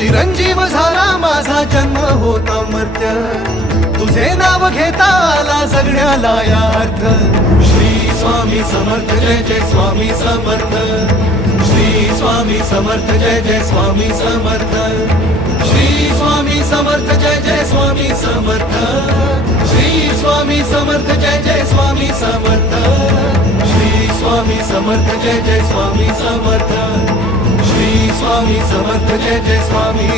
चिरंजीव झाला माझा जन्म होता मर्त्य, तुझे नाव घेता आला जगण्याला या अर्थ. श्री स्वामी समर्थ जय जय स्वामी समर्थ, श्री स्वामी समर्थ जय जय स्वामी समर्थ, श्री स्वामी समर्थ जय जय स्वामी समर्थ, श्री स्वामी समर्थ जय जय स्वामी समर्थ, श्री स्वामी समर्थ जय जय स्वामी समर्थ, श्री स्वामी समर्थ जय जय स्वामी.